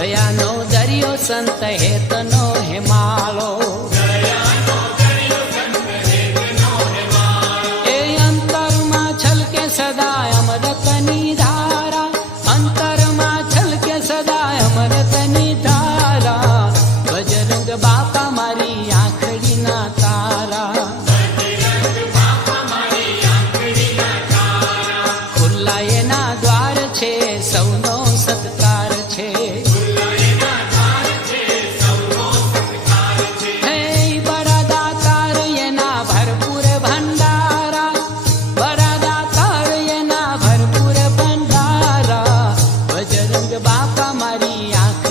દયાનો દરિયો સંત હેતનો હિમાલો, એ અંતરમાં છલકે સદા અમૃતની ધારા, અંતરમાં છલકે સદા અમૃતની ધારા, બજરંગ બાપા મારી આંખડીના તારા, ખુલ્લા એના દ્વાર છે સૌનો સત્કાર છે, હે બરાદાતાર એના ભરપૂર ભંડારા, બરાદાતાર એના ભરપૂર ભંડારા, બજરંગ બાપા મારી આંખ